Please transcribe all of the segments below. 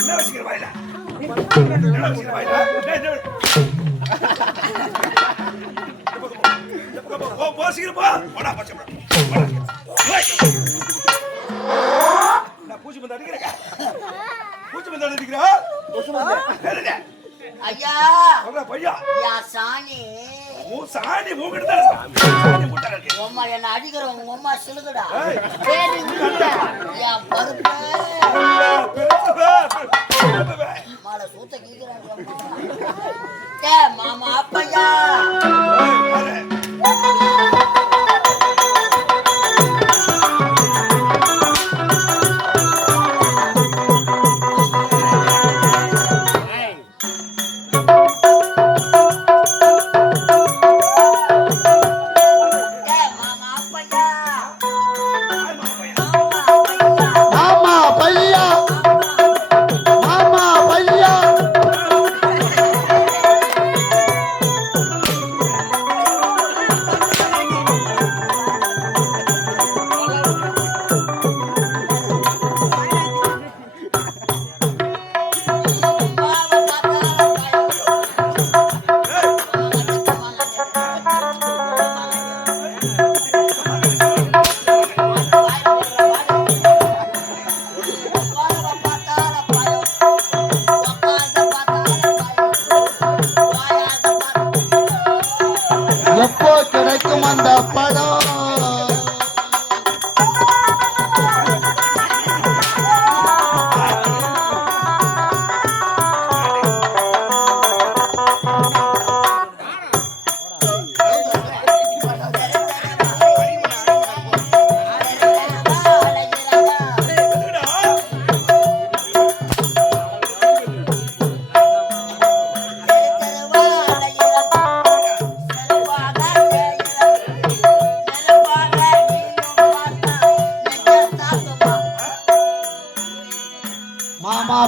என்ன வச்சுக்கிற வாயில என்ன வச்சுக்கிற வாயில பூச்சி மருந்து அடிக்கிறேன் பூச்சி மருந்து அடிக்கிறேன் ஐயா பையா சாணி சாணி மூக்கிட்டு உம்மா என்ன அடிக்கிறவங்க உம்மா சிலுகுடா என் பருப்பு மாலை சூத்த கீக்கிறாங்க மாமா அப்பையா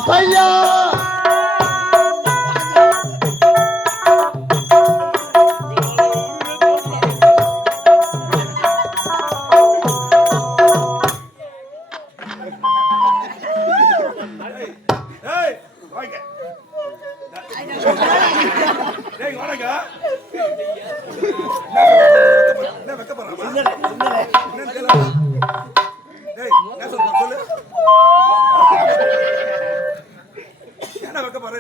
பையா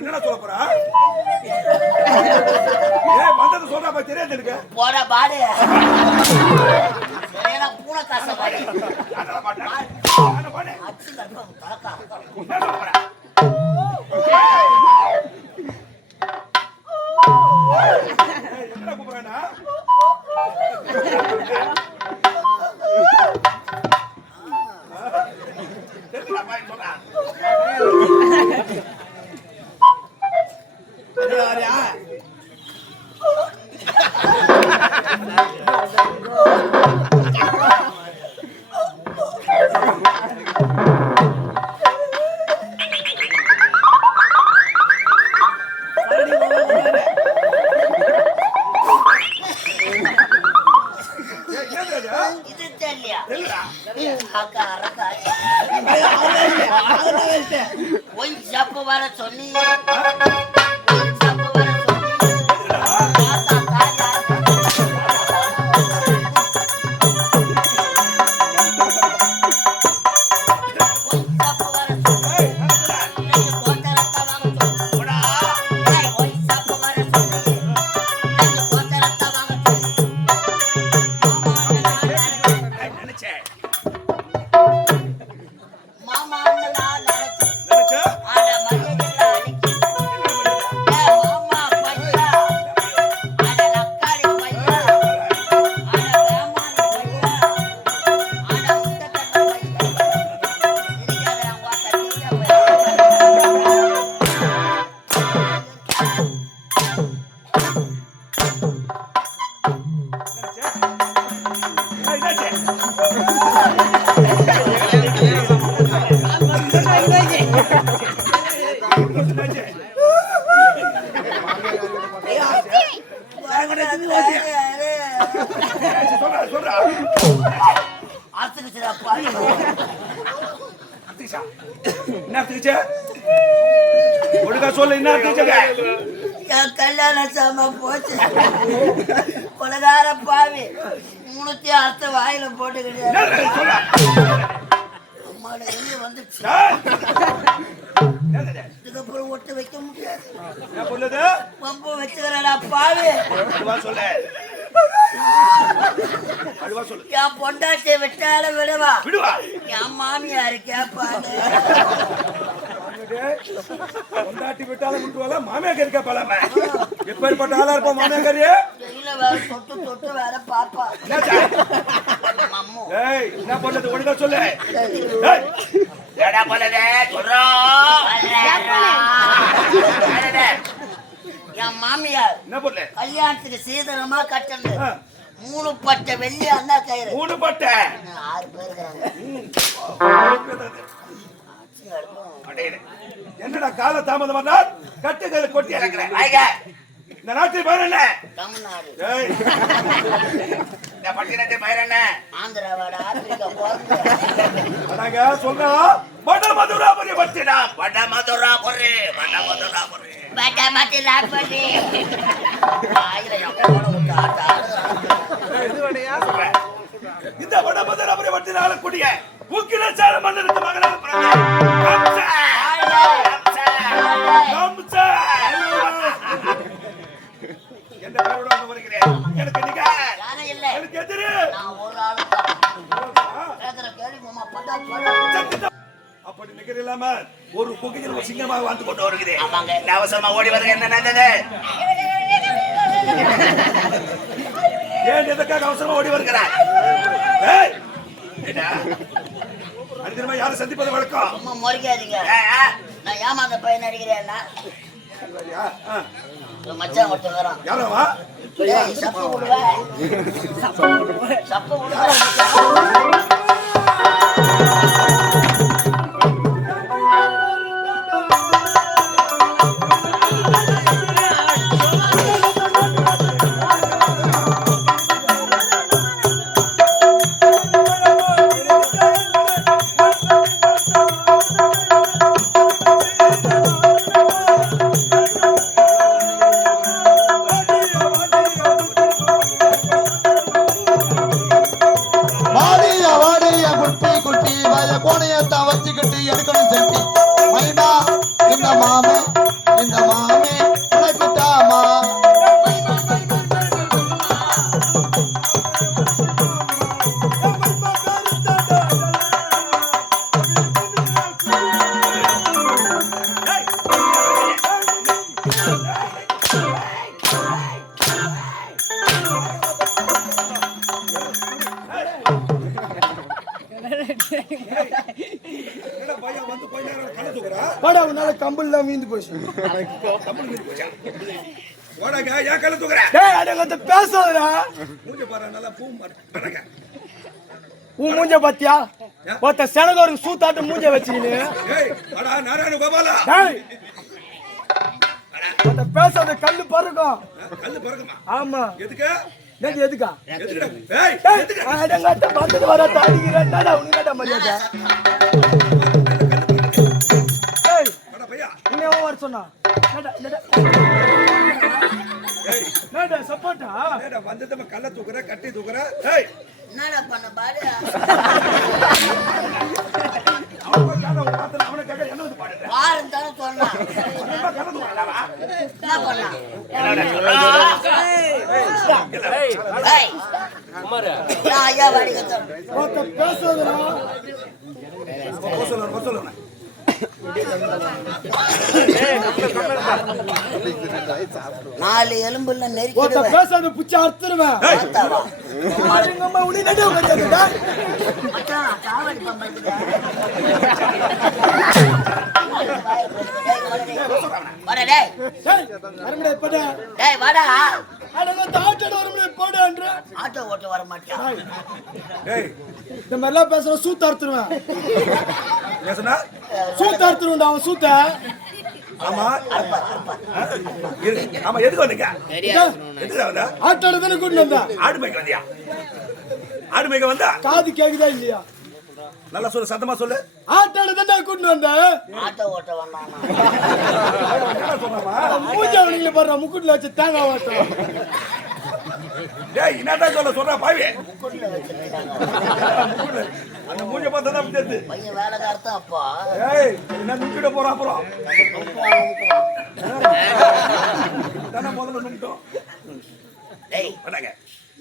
என்ன சொல்ல போறா மந்தத்தை சொல்றா தெரியாது எனக்கு போட பாடு பூனை காச பாடு என்ன கூப்பிடுறா வர சொன்னி என்ன தீச்ச ஒழுங்கா சொல்லு என்ன தீச்சங்க என் கல்யாண சாமா போச்சு கொலகார பாவி மூணுத்தையும் அர்த்த வாயில போட்டுக்கிட்டு சொல்ல அம்மாட வெளியே வந்துச்சு என்னது இதுக்கப்புறம் ஒட்டு வைக்க முடியாது என்ன சொல்லுது பம்பு வச்சுக்கிறா பாவி அழுவா சொல்லு அழுவா சொல்லு என் பொண்டாட்டியை விட்டால விடுவா விடுவா என் மாமியாரு கேப்பாரு கொண்டாட்டி விட்டாலும் விட்டுவால மாமியாக்கறி கேப்பாலாம எப்பேற்பட்ட ஆளா இருப்போம் மாமியாக்கறி வெயில வேற தொட்டு தொட்டு வேற பாப்பா அம்மு ஏய் என்ன பண்ணது ஒழுங்கா சொல்லு ஏய் ஏடா போலதே சொல்றா என் மாமியார் என்ன பண்ணல கல்யாணத்துக்கு சீதனமா கட்டணும் 3 பட்டை வெள்ளி அண்ணா கயிறு 3 பட்ட 6 பேர் என்னடா கால தாமதம் வந்தால் கட்டுகள் கொட்டி இறக்குறேன் இந்த நாட்டில் பேர் என்ன தமிழ்நாடு ஏய் இந்த பட்டினத்தின் பெயர் என்ன ஆந்திராவோட ஆப்பிரிக்கா போறது அதாங்க சொல்றோம் வடமதுராபுரி பட்டினம் வடமதுராபுரி வடமதுராபுரி பட்டமத்தி லாப்படி ஆயிரம் போட விட்டு இந்த வடமதுராபுரி பட்டினம் ஆளக்கூடிய உக்கிரசார மன்னனுக்கு மகனாக பிறந்த கம்சா எந்த பேரோட வந்து வருகிறேன் எனக்கு நீங்க யாரும் இல்ல எனக்கு எதிரி நான் ஒரு ஆளு தான் கேக்குற கேள்வி மாமா பட்டா அப்படி நிக்கிற இல்லாம ஒரு குகையில் ஒரு சிங்கமாக வந்து கொண்டு வருகிறேன் ஆமாங்க இந்த அவசரமா ஓடி வருது என்ன நடந்தது ஏன் எதற்காக அவசரமா ஓடி வருகிறாய் ஏய் என்ன அடுத்த யாரை சந்திப்பது வழக்கம் சும்மா முறைக்காதீங்க நான் ஏமாந்த பையன் அடிக்கிறேன்னா மச்சான் ஒருத்தன் வரான் யாரவா சப்ப விடுவேன் சப்ப விடுவேன் கம்பல் தான் மீந்து போச்சு ஓடங்க ஏன் கல்ல தூக்குற டேய் அடங்க பேசாதடா மூஞ்ச பாரு நல்லா பூ மாட்டங்க உன் மூஞ்ச பாத்தியா ஒத்த செனதோருக்கு சூத்தாட்டு மூஞ்ச வச்சிக்கினு ஏய் அடா நாராயண கோபாலா டேய் அந்த பேசாத கல்லு பறக்கும் கல்லு பறக்குமா ஆமா எதுக்கு டேய் எதுக்கா எதுக்குடா ஏய் எதுக்கு அடங்க வந்து வர தாடிக்கிறேன்டா உனக்கடா மரியாதை ஏய் அட பையா இன்னே வர சொன்னா ஏய் நேடா சப்போட்டா ஏடா வந்ததම கல்ல தூக்குற கட்டி தூக்குற ஏய் என்னடா பண்ண பாரு அவனை கேட்க என்ன வந்து பாடுற பாருன்னு தானே சொன்னான் என்ன பண்ணா நான் ஐயா வடிகத்தான் ஒத்த பேசாதடா சொல்லணும் நாலு எலும்புல ஒத்த நெருக்கிடுவேன் பேசாத புச்சி அறுத்துருவேன் பார்த்தாவா? அம்மா உனி நடு உட்கார்ந்துடா மச்சான், காவடி பம்பத்துக்கு. வாடா டேய். டேய் அரமடே படா டேய் வாடா. அடங்க தாட்டட அரமடே படான்ற ஆட்டோ ஓட்ட வர மாட்டான். ஏய் இந்த மாதிரிலாம் பேசுற சூத்த அறுத்துருவேன் என்ன சொன்னா சூத்த அறுத்துருவேன்டா அவன் சூத்த ஆமா ஆமா எதுக்கு வந்தீங்க எதுக்கு வந்தா ஆட்டோட தானே கூட்டு வந்தா ஆடு மேய்க்க வந்தியா ஆடு மேய்க்க வந்தா காது கேக்குதா இல்லையா நல்லா சொல்லு, சத்தமா சொல்லு. ஆட்டாடு தான்டா கூட்டின்னு வந்த. ஆட்டோ ஓட்ட வந்தானா என்ன சொல்றாமா? மூஞ்ச அவனுங்கள பாரு, முக்குட்ல வச்சு தேங்காய் ஓட்டம். டேய் என்னடா சொல்றா பாவி. முக்குள்ள வச்சிருக்காங்க. அந்த மூஞ்ச பார்த்தா தான் தெரியுது. பையன் வேலைக்காரத்தான் அப்பா. ஏய் என்ன நிக்கிட போறா அப்புறம். தான முதல்ல நின்னுட்டோம். டேய் பண்ணாங்க.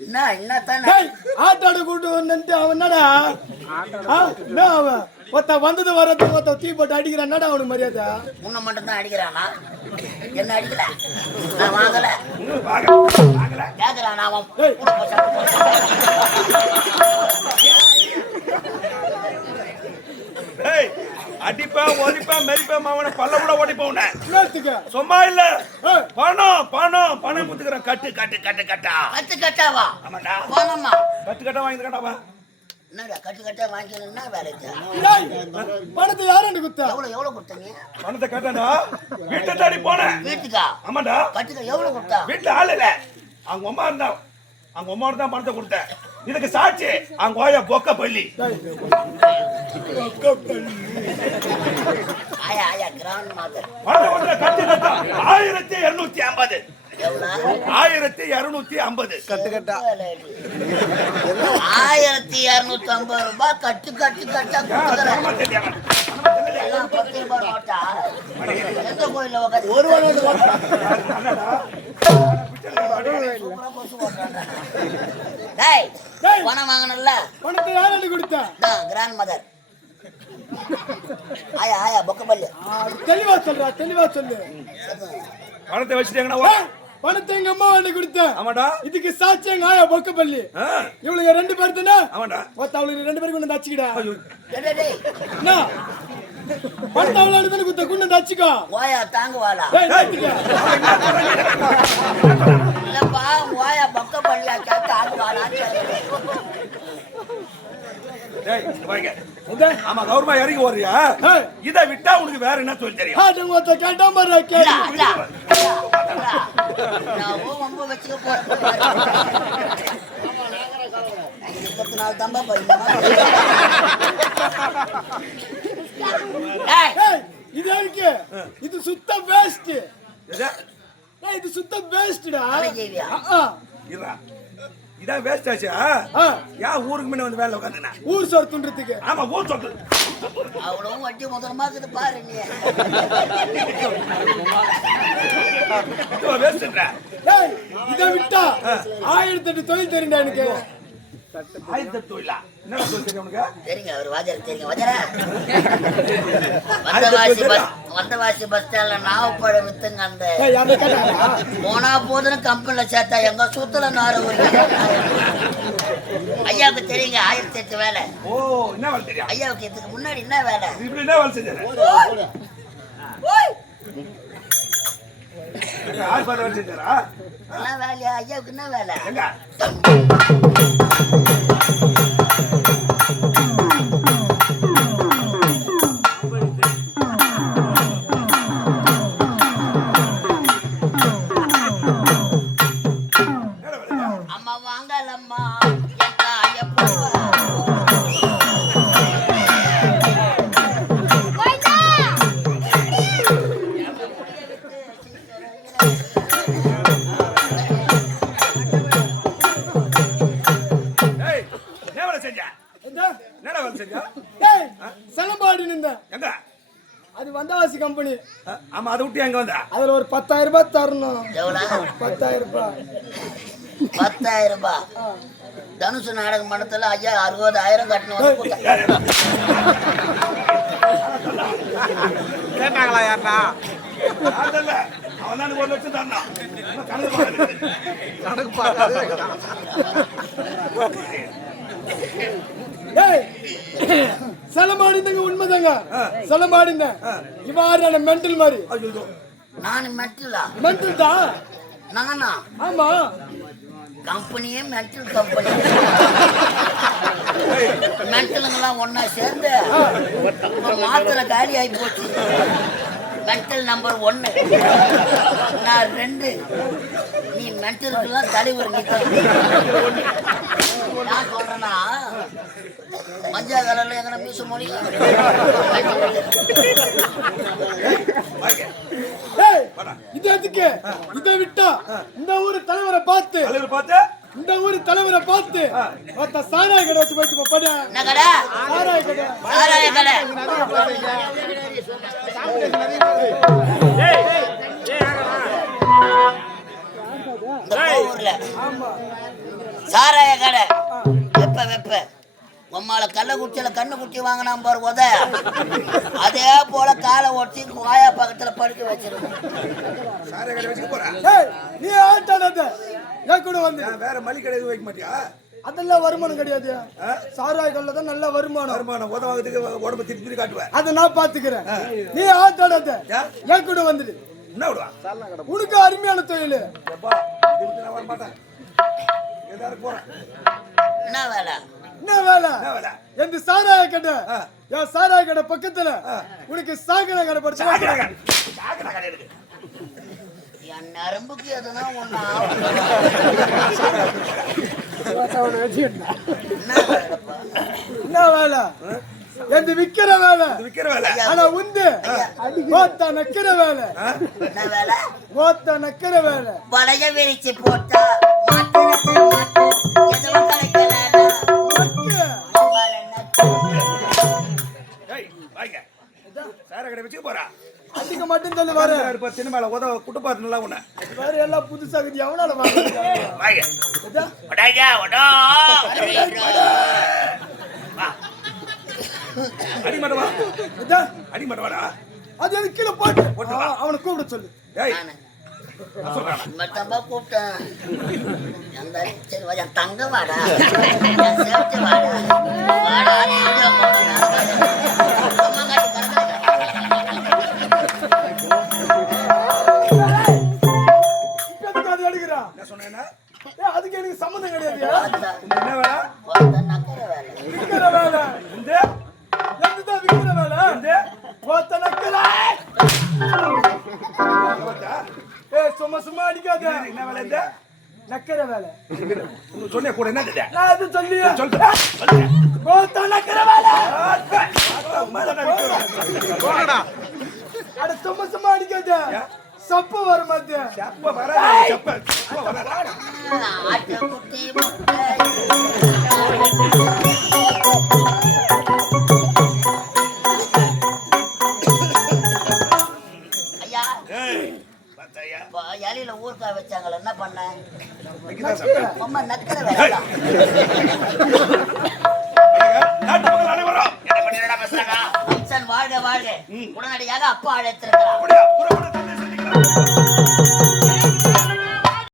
என்ன தானே டேய் ஆட்டாடு கூட்டு வந்துட்டு அவன் என்னடா? என்ன அவன்? ஒருத்த வந்தது வரது ஒருத்த தீ போட்டு அடிக்கிறான், என்னடா அவனுக்கு மரியாதை? உன்னை மட்டும் தான் அடிக்கிறானா? என்ன அடிக்கல, நான் வாங்கல. வாங்கல. கேக்குறான் அவன். ஏய். கூட போய் சண்டை போடு. டேய் அடிப்பேன் ஒடிப்பேன் மெரிப்பேன் அவனை பல்ல கூட ஓடிப்பேன் உன்னை. நேத்துக்கு சும்மா இல்ல. ஏய், பணம் குத்துக்கிறேன். கட்டு கட்டு கட்டு கட்டா. கட்டு கட்டாவா? ஆமாண்டா. போனம்மா. கட்டு கட்டா வாங்கி கட்டாவா. என்னடா கட்டு கட்டா வாங்கிக்கணும்னா வேலைக்கு டேய், பணத்தை யாரு குத்தா? எவ்வளவு கொடுத்தீங்க? பணத்தை கட்டா வீட்டை தேடி போனேன். வீட்டுக்கா? ஆமாண்டா. கட்டுக்க எவ்வளவு கொடுத்தா? வீட்டுல ஆள் இல்ல. அவங்க அம்மா தான் பணத்தை கொடுத்தேன். இதுக்கு சாட்சி அவங்க ஓய பொக்க பள்ளி. ஆயா ஆயா கிராண்ட் மாதர். பணத்தை கொடுத்த கட்டு கட்டா 1250. எவ்வளவு? 1250 கட்டு கட்டா 1250 ரூபாய் கட்டு கட்டு கட்டா கொடுத்துக்கிறேன். எல்லாம் 10 ரூபாய் நோட்டா? எந்த கோயில்ல உட்காந்து ஒரு டேய் டேய். பணம் வாங்கணும்ல? பணத்தை யாரு கொடுத்தா? Grand mother. ஆயா ஆயா பொக்கப்பல்லு. தெளிவா சொல்றா, தெளிவா சொல்லு. பணத்தை வச்சுட்டீங்கன்னா பணத்தை எங்க அம்மா வந்து கொடுத்தேன். ஆமாடா. இதுக்கு சாட்சி எங்க ஆயா பொக்கப்பள்ளி. இவளுங்க 2 பேர் தானே? ஆமாடா. அவளுக்கு 2 பேருக்கு கொண்டு அச்சிக்கடா. டேய் டேய் என்ன பணத்தை அவளாடு தானே குத்த கொண்டு அச்சிக்கோ. ஓயா தாங்குவாளா? இல்லப்பா ஓயா பொக்கப்பல்லியா கேட்டு ஆகுவாளா? டேய் வாங்க. ஆமா கௌரவமா இறங்கி ஓடுறியா? இதை விட்டா உனக்கு வேற என்ன தொழில் தெரியும்? கேட்டா மாதிரி கேள்வி. நான் ரொம்ப வச்சுக்க போறேன். 24 தம்பா போய் இது இருக்கு, இது சுத்த வேஸ்ட். எது? இது சுத்த வேஸ்ட்டா. செய்வியா? இருடா. இதான் வேஸ்ட் ஆச்சா? ஏன் ஊருக்கு முன்ன வந்து வேலை உட்காந்துனா? ஊர் சோறு துண்டுறதுக்கு. ஆமா ஊர் சொத்து. அவ்வளவு வட்டி முதல்மா இருக்குது பாரு நீ. வேஸ்ட்ன்றா. டேய் இத விட்டா 1008 தொழில் தெரியும்டா எனக்கு. 1008 தொழிலா? என்ன தொழில் தெரியும் உனக்கு? தெரியுங்க அவர் வாஜர் தெரியுங்க வாஜரா. வந்தவாசி பஸ் ஸ்டாண்ட்ல நாவப்பழம் வித்துங்க. அந்த ஏய் யாரே கேட்டாங்களா? போனா போதுன்னு கம்பெனில சேர்த்தா எங்க சுத்தல நார ஒரு ஐயாவுக்கு தெரியுங்க 1008 வேலை. ஓ என்ன வேலை தெரியும்? ஐயாவுக்கு இதுக்கு முன்னாடி என்ன வேலை? இப்படி என்ன வேலை செஞ்சாரு? யார் பாரு வேலை செஞ்சாரா? என்ன வேலையா? ஐயாவுக்கு என்ன வேலை? எங்க? அம்மா வாங்கலம்மா என் தாய போவா. ஏய் என்ன வேலை செஞ்சா? என்ன வேலை செஞ்சா? டேய் சலம்பாடி நின்ற. எங்க? அது வந்தவாசி கம்பெனி. ஆமா அதை விட்டு எங்க வந்தா? அதுல ஒரு 10,000 ரூபாய் தரணும். எவ்வளவு? 10,000 ரூபாய். 10,000 ரூபாய். தனுசு நாடக மண்டலத்துல ஐயா 60,000 கட்டணும். கேட்டாங்களா யாரா? அதல்ல அவன் தான் 1 லட்சம் தரணும். கணக்கு பார்க்காது. டேய் சலமாடிந்தங்க உண்மைதாங்க. சலமாடிந்த இவாரான மெண்டல் மாதிரி. நான் மெட்டலா? மெண்டல் தான். நானா? ஆமா கம்பெனியே மென்டல் கம்பெனி. மென்டலுங்கெல்லாம் ஒன்னா சேர்ந்து மாத்திரை காலி ஆகி போச்சு. மென்டல் நம்பர் 1 நான் 2. நீ மென்டலுக்கெல்லாம் தலைவர். நீ நான் சொல்றேன்னா மஞ்சள் கலர்ல எங்கன மீச மொழி ஏய், இது எதுக்கு? இதை விட்டா இந்த ஊரு தலைவரை பார்த்து இந்த ஊரு தலைவரை பார்த்து ஒருத்த சாராய கடை வச்சு போயிட்டு போடா. என்ன கடை? சாராய கடை. சாராய கடை. இந்த ஊர்ல சாராய கடை வெப்ப உம்மால கள்ள குச்சியில கண்ணு குட்டி வாங்கினா பாரு உத அதே போல காலை ஒட்டி வாயா பக்கத்துல படுக்க வச்சிருக்கோம். ஏய், நீ ஆட்டானத ஏன் கூட வந்து வேற மளிகை கடை எதுவும் வைக்க மாட்டியா? அதெல்லாம் வருமானம் கிடையாது. சாராய கடையில தான் நல்ல வருமானம். உதவாகிறதுக்கு உடம்பு திருப்பி காட்டுவேன். அதை நான் பாத்துக்கிறேன். நீ ஆட்டானத ஏன் கூட வந்துடு. என்ன விடுவா? உனக்கு அருமையான தொழில். நான் வர மாட்டேன். ஏதாவது போறேன். என்ன வேலை? என்ன வேலை? என்ன வேலை? எந்த சாராய கடை என் சாராய கடை பக்கத்துல உனக்கு சாக்கடை கடை படிச்சு கடை இருக்கு. என் நரம்புக்கு எதுனா ஒண்ணு என்ன வேலை? எந்த விக்கிற வேலை விக்கிற வேலை. ஆனா உந்து ஓத்த நக்கிற வேலை. என்ன வேலை? ஓத்த நக்கிற வேலை. வளைய விரிச்சு போட்டா எதுவும் கிடைக்கல. சார கடை வச்சுக்க போறா. அதிக மட்டும் சொல்லி வர சினிமால உதவ குட்டுப்பாத்து நல்லா உன்ன வேற எல்லாம் புதுசாகுது. எவனால வாங்க அடிமட்டவா அடிமட்டவாடா. அது எனக்கு கீழே போட்டு அவனை கூப்பிட சொல்லு. ஏய் மட்டும்பா கூப்பிட்டேன். சரி வா, என் தங்க வாடா, என் சேஃப்டி வாடா, வாடா, வீடியோ அதுக்கு எனக்கு சம்மந்தம் கிடையாது. என்ன வேலை? நக்கிற வேலை. விக்கிற வேலை. எதுதான் விக்கிற வேலை? ஓத்த நக்கிற. சும்மா சும்மா அடிக்காத. என்ன வேலை? இந்த நக்கிற வேலை. சொன்ன கூட என்ன நான் அது சொல்லியா சொல்றேன். ஓத்த நக்கிற வேலை. அட சும்மா சும்மா அடிக்காத. சப்பு வர மாட்டேன். சப்ப வராது. சப்ப வராது. ஆட்டுக்குட்டி முட்டை. ஐயா இலையில ஊறுகாய் வச்சாங்களே, என்ன பண்ண? அம்மா நக்கிற வேலை. வாழ்க வாழ்க. உடனடியாக அப்பா அழைத்திருக்கிறார்.